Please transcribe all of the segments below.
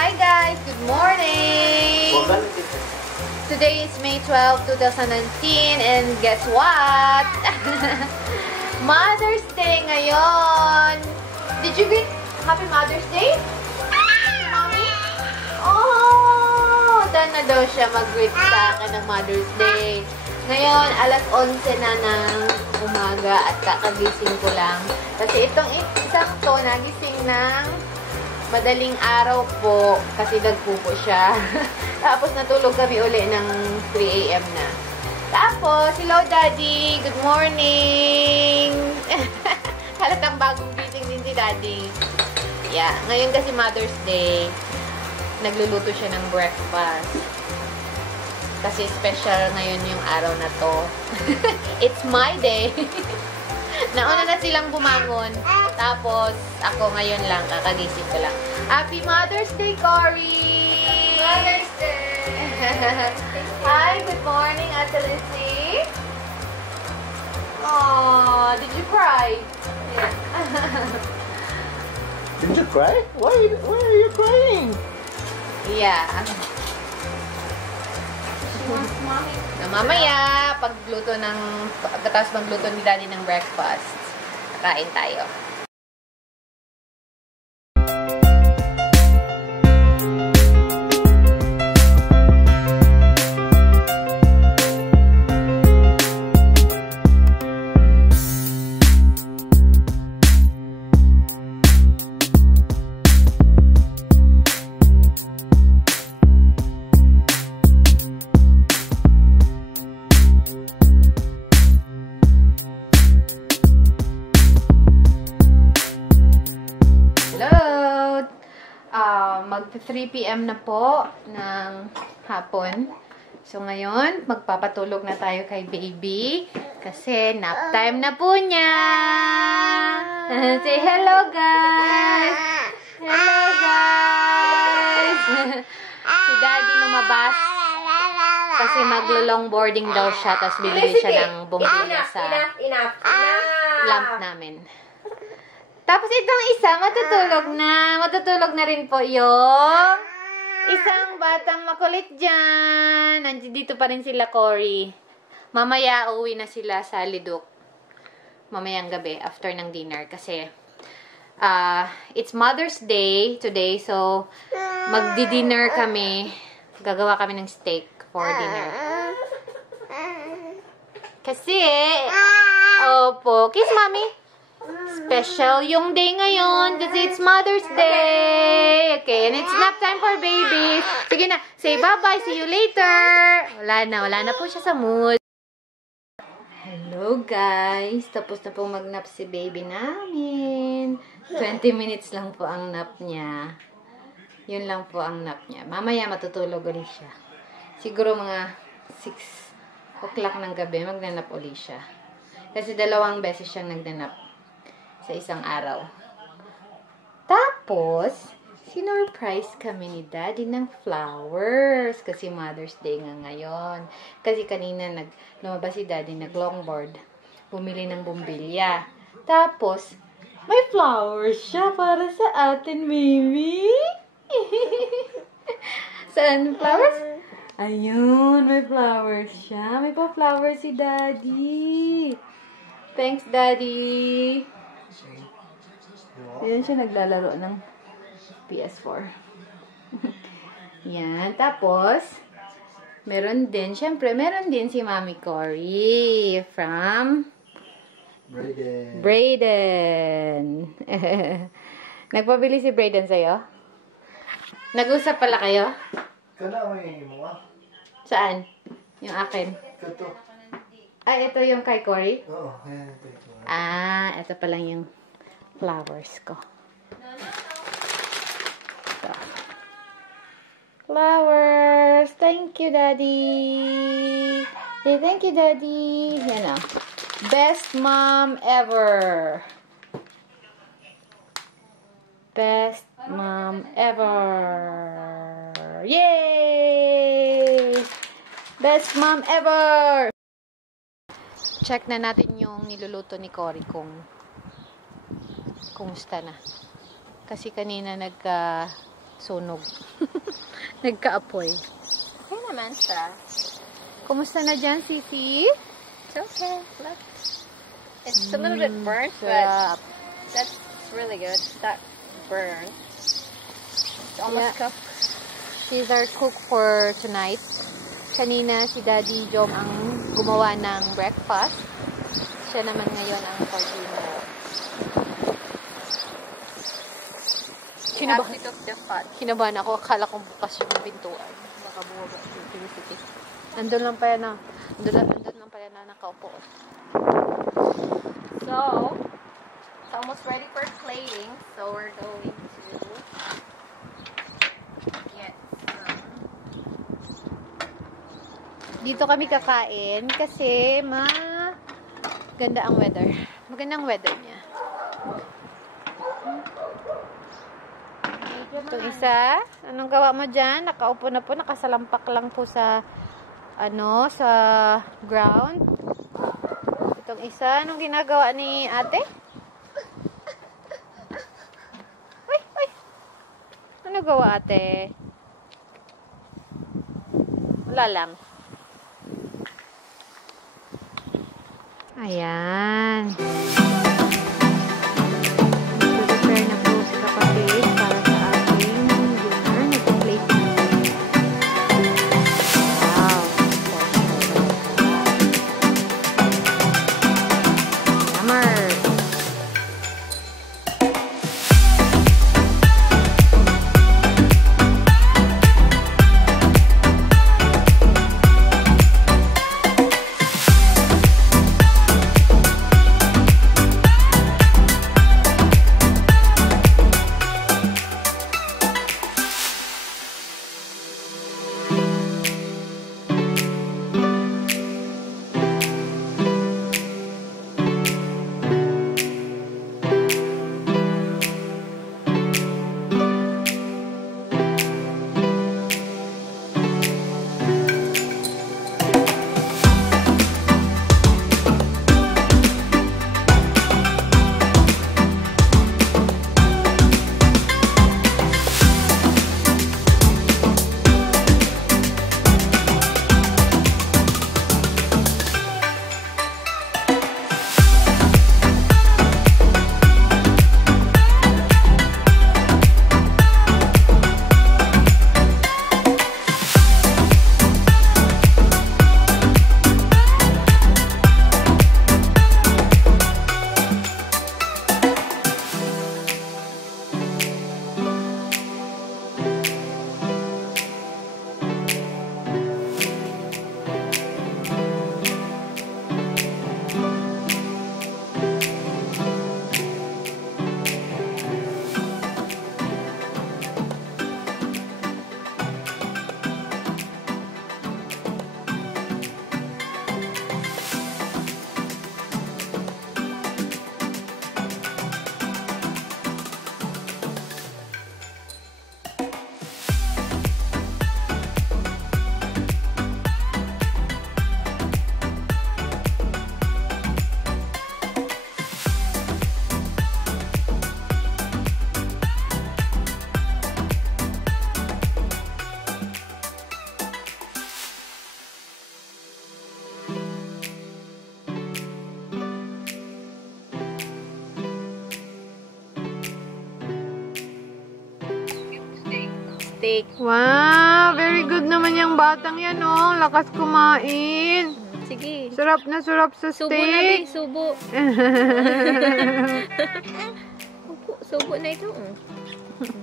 Hi guys! Good morning! Today is May 12, 2019 and guess what? Mother's Day ngayon! Did you get Happy Mother's Day? Mommy? Oh! Done na daw siya mag-greet sa akin ng Mother's Day. Ngayon, alas 11 na ng umaga at kakagising ko lang. Kasi itong isang to, nagising ng madaling araw po kasi nagpupo siya. Tapos natulog kami uli ng 3 AM na. Tapos, hello Daddy! Good morning! Halatang bagong gising din si Daddy. Yeah, ngayon kasi Mother's Day, nagluluto siya ng breakfast. Kasi special ngayon yung araw na to. It's my day. Nauna na silang bumangon. Tapos, ako ngayon lang, kakagising ko lang. Happy Mother's Day, Cory! Mother's Day! Hi, good morning, Ate Lizzie. Oh, did you cry? Yeah. Did you cry? Why are you crying? Yeah. Mamaya, pagkatapos magluto ni Daddy ng breakfast, kain tayo. Mag 3 PM na po ng hapon. So, ngayon, magpapatulog na tayo kay baby. Kasi, nap time na po niya! Say hello, guys! Hello, guys! Si Daddy lumabas. Kasi maglo-longboarding daw siya. Tapos, bibili siya ng bumbilya sa lamp namin. Tapos itong isa, matutulog na. Matutulog na rin po yung isang batang makulit dyan. Nandito pa rin sila, Cory. Mamaya, uuwi na sila sa Liduk. Mamayang gabi, after ng dinner. Kasi, it's Mother's Day today. So, magdi-dinner kami. Gagawa kami ng steak for dinner. Kasi, opo. Kiss, Mommy. Special yung day ngayon kasi it's Mother's Day. Okay, and it's nap time for baby. Sige na, say bye-bye. See you later. Wala na po siya sa mood. Hello guys. Tapos na po mag-nap si baby namin. 20 minutes lang po ang nap niya. Yun lang po ang nap niya. Mamaya matutulog ulit siya. Siguro mga 6 o'clock ng gabi magnanap ulit siya. Kasi 2 beses siyang nagnanap sa isang araw. Tapos, sinurprise kami ni Daddy ng flowers. Kasi Mother's Day nga ngayon. Kasi kanina lumabas si Daddy, nag-longboard. Bumili ng bumbilya. Tapos, may flowers siya para sa atin, baby. Saan flowers? Ayun, may flowers siya. May pa-flowers si Daddy. Thanks, Daddy. Ayan siya naglalaro ng PS4. Yan. Tapos, meron din si Mami Cory from Brayden. Nagpabili si Brayden sa'yo? Nag-usap pala kayo? Saan? Yung akin? Ito. Ay, ito yung kay Cory? Oo, ito. Ito pa lang yung flowers ko. So. Flowers! Thank you, Daddy! Say thank you, Daddy! Yan o. Best mom ever! Best mom ever! Yay! Best mom ever! Check na natin yung niluluto ni Cory kung kumusta na. Kasi kanina sunog. Nagkaapoy. Okay naman siya. Kumusta na dyan, Sisi? It's okay. Look. It's a little bit burnt, Sarap. but that's really good. It's not burnt. It's almost Yeah. cooked. She's our cook for tonight. Kanina si Daddy Jom ang gumawa ng breakfast. Siya naman ngayon ang for-dinner. Actually took the pot. Kinabahan ako. Akala kong bukas yung pintuan. Baka bumaba yung curiosity. Andun lang pa yan na. Andun lang pa yan na nakaupo. So, it's almost ready for plating. So, we're going to get some. Dito kami kakain kasi ganda ang weather. Magandang weather niya. Itong isa, anong gawa mo dyan? Nakaupo na po, nakasalampak lang po sa sa ground. Itong isa, anong ginagawa ni ate? Uy! Ano gawa ate? Wala lang. Ayan. Prepare na po si kapatid para sa ating dinner. Nag-plate na. Wow. Yummer. Steak. Wow, very good naman yung batang yan, oh. Lakas kumain. Sige. Sarap na sarap sa Subo na, Bing. steak. Subo. Subo na ito.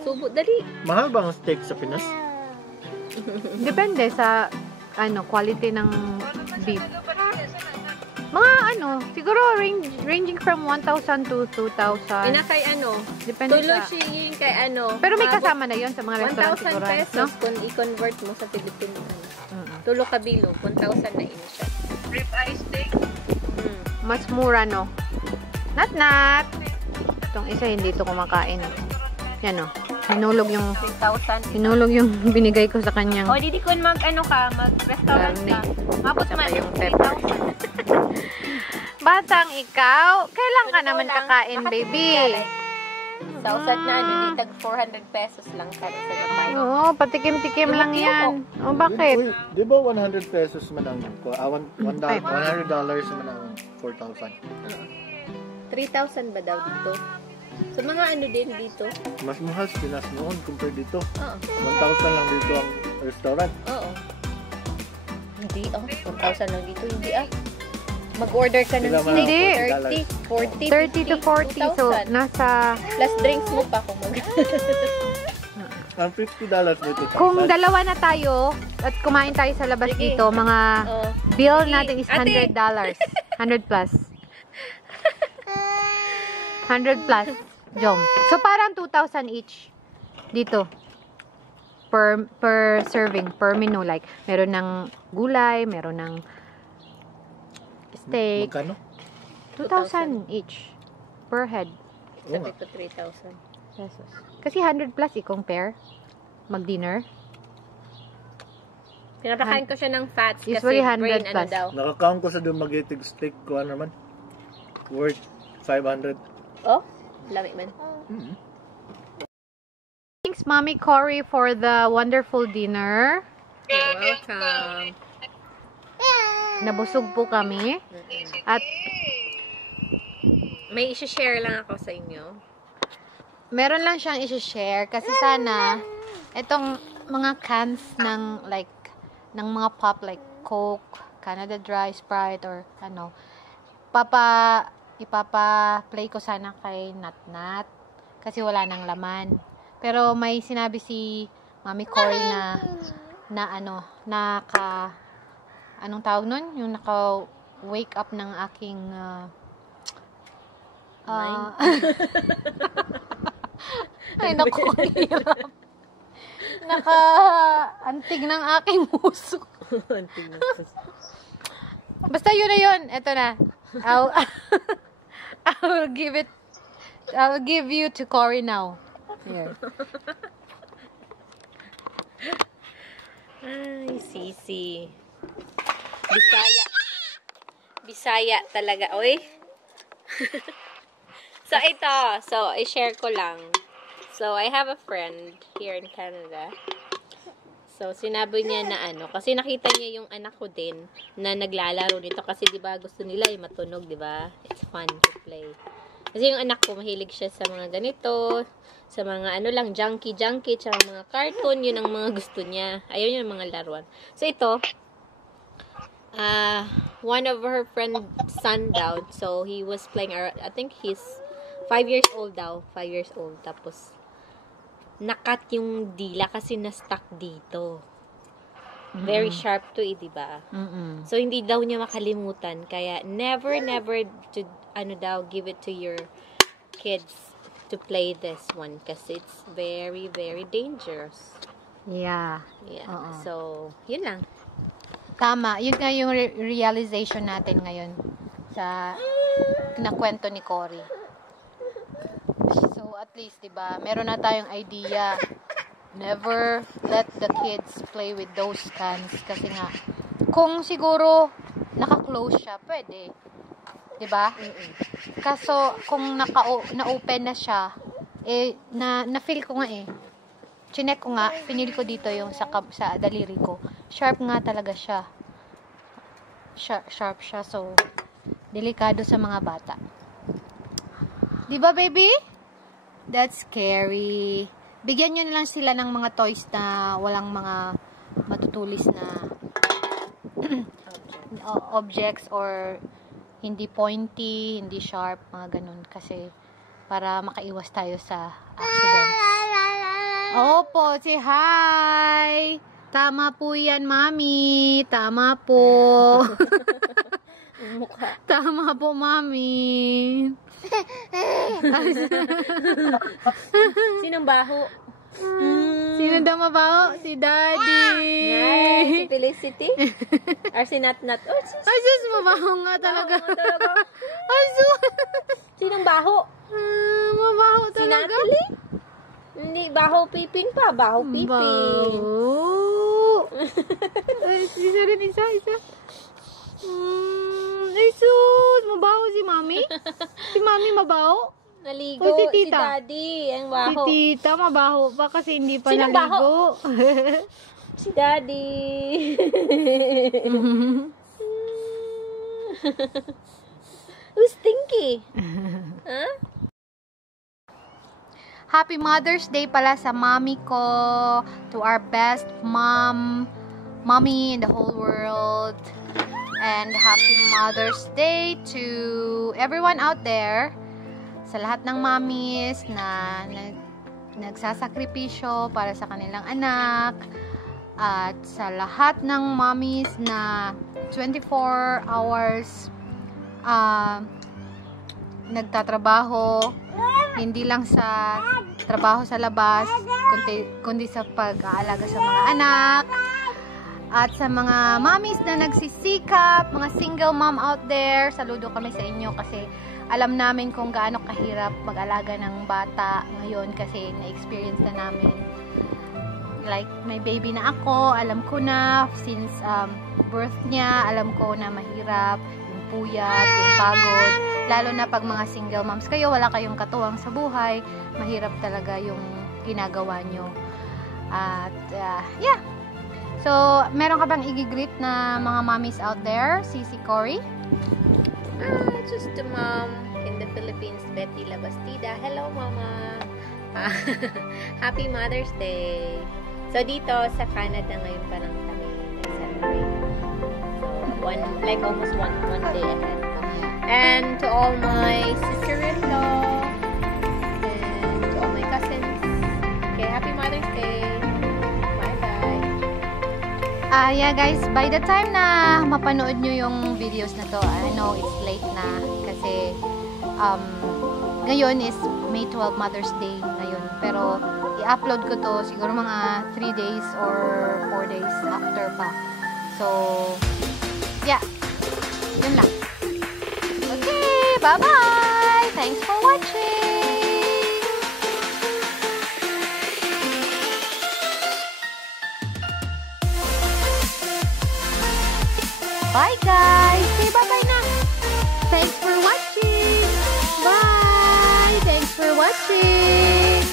Subo, dali. Mahal bang steak sa Pinas? Depende sa quality ng beef. Mga siguro ranging from 1,000 to 2,000. Pinakay Depende tulo sa... siya yung kay Pero may kasama na yon sa mga restaurant 1,000 siguro. pesos No? kung i-convert mo sa Philippine. Tulo ka bilog, 1,000 na ini siya. Rib-eye steak? Mas mura, no? Not. Itong isa hindi ito kumakain. Yan, no? Hinulog yung 3,000. binigay ko sa kanyang O, di kun mag-restaurant Garni. ka. Mapos Saka man yung pepper. 3,000. Batang ikaw, kailan ka Ikaw naman lang. kakain, baby? Nakapagdalay. Sa usad na, di tag 400 pesos lang kada sa Japan. Oo, patikim-tikim lang yan. O, bakit? Uy, di ba 100 pesos man ang $100 man ang 4,000? 3,000 ba daw dito? Sa mga ano din dito? Mas mahal sa Pinas noon compared dito. Oo. 1,000 lang dito ang restaurant. Oo. Hindi, 1,000 lang dito. Hindi, mag-order ka ng Sila steak. Hindi. 30 to 40. So, 2,000. nasa... Plus drinks mo pa kung Ang $50 dito. Kung dalawa na tayo at kumain tayo sa labas Sige. dito, mga Oh. bill Sige. natin is Ate. $100. 100 plus. 100 plus. Jom. So, parang 2,000 each. Dito. Per serving, per menu. Like, meron ng gulay, meron ng steak. Magkano? 2,000 each. Per head. Oo Sabi nga. ko 3,000. Pesos. Kasi 100 plus i-compare. Mag-dinner. Pinapakain ko siya ng fats kasi Usually 100 brain ano plus. daw. Nakakount ko sa doon mag-itig steak ko ano naman. Worth 500. Oh, lamig man. Thanks, Mommy Cory, for the wonderful dinner. You're welcome. Nabusog po kami. At May i-share lang ako sa inyo. meron lang siyang i-share kasi sana itong mga cans ng like ng mga pop like Coke, Canada Dry, Sprite or ano ipapa-play ko sana kay Natnat kasi wala nang laman. Pero may sinabi si Mami Cory na anong tawag nun? Yung naka-wake up ng aking ay, naku, ang hirap. Naka-antig ng aking puso. Basta yun na yun. Eto na. I'll give you to Cory now. Here. Ay, sisi. Bisaya talaga, oy. So, ito. So, i-share ko lang. So, I have a friend here in Canada. So, sinabi niya na kasi nakita niya yung anak ko din na naglalaro nito kasi 'di ba gusto nila ay matunog, 'di ba? It's fun to play. Kasi yung anak ko mahilig siya sa mga ganito, sa mga junkie, tsaka mga cartoon, yun ang mga gusto niya. Ayun yung mga laruan. So, ito, one of her friend's son daw, so he was playing, I think he's 5 years old daw, 5 years old, tapos, nakat yung dila kasi na-stuck dito. Very sharp to diba? So, hindi daw niya makalimutan. Kaya, never to, give it to your kids to play this one. Kasi it's very, very dangerous. Yeah. So, yun lang. Tama. Yun nga yung realization natin ngayon sa kinakwento ni Cory. So, at least, diba, meron na tayong idea. Never let the kids play with those cans. Kasi nga, kung siguro naka-close siya, pwede. Diba? Kaso, kung na-open na siya, na-feel ko nga chinek ko nga, pinili ko dito yung sa daliri ko. Sharp nga talaga siya. Sharp siya. So, delikado sa mga bata. Diba, baby? That's scary. Bigyan nyo na lang sila ng mga toys na walang mga matutulis na objects or hindi pointy, hindi sharp, mga ganun. Kasi, para makaiwas tayo sa accident. Opo, say hi! Tama po yan, mami. Tama po. Tama po, mami. Sinong baho? Sino daw mabaho? Si Daddy. Ay, si Felicity? Or si Natnat? Oh, Ay, sus, mabaho nga talaga. Ay, sus. Sinong baho? Mabaho Si talaga. Natalie? Hindi, baho piping pa. Baho piping. Baho. Ay, isa rin, isa. Ay, sus. Mabaho si mami? Si mami mabaho? Naligo Oh, si si tita. Daddy. Ang Si baho. tita, mabaho pa kasi hindi pa Sinong naligo. Si Daddy. Who's stinky? Huh? Happy Mother's Day pala sa mommy ko. To our best mommy in the whole world. And happy Mother's Day to everyone out there. Sa lahat ng mommies na nagsasakripisyo para sa kanilang anak. At sa lahat ng mommies na 24 hours nagtatrabaho, hindi lang sa trabaho sa labas, kundi sa pag-aalaga sa mga anak. At sa mga mommies na nagsisikap, mga single mom out there, saludo kami sa inyo kasi alam namin kung gaano kahirap mag-alaga ng bata ngayon kasi na-experience na namin. Like, may baby na ako, alam ko na, since birth niya, alam ko na mahirap, yung puyat, yung pagod. Lalo na pag mga single moms kayo, wala kayong katuwang sa buhay, mahirap talaga yung ginagawa nyo. At, yeah. So, meron ka bang i-greet na mga mommies out there? Si Cory? Just the mom in the Philippines, Betty Labastida. Hello, Mama. Happy Mother's Day. So, dito sa Canada ngayon pa lang kami nag-celebrate. So, almost one day ahead. And to all my sister-in-law and to all my cousins. Okay, Happy Mother's Day. Bye-bye. Yeah guys, by the time na mapanood nyo yung videos na to, I know it's late na kasi ngayon is May 12 Mother's Day ngayon. Pero i-upload ko to siguro mga 3 days or 4 days after pa. So, yeah. Yun lang. Okay, bye-bye! Thanks for watching! Bye guys! Say bye-bye na! Thanks for watching! Bye! Thanks for watching!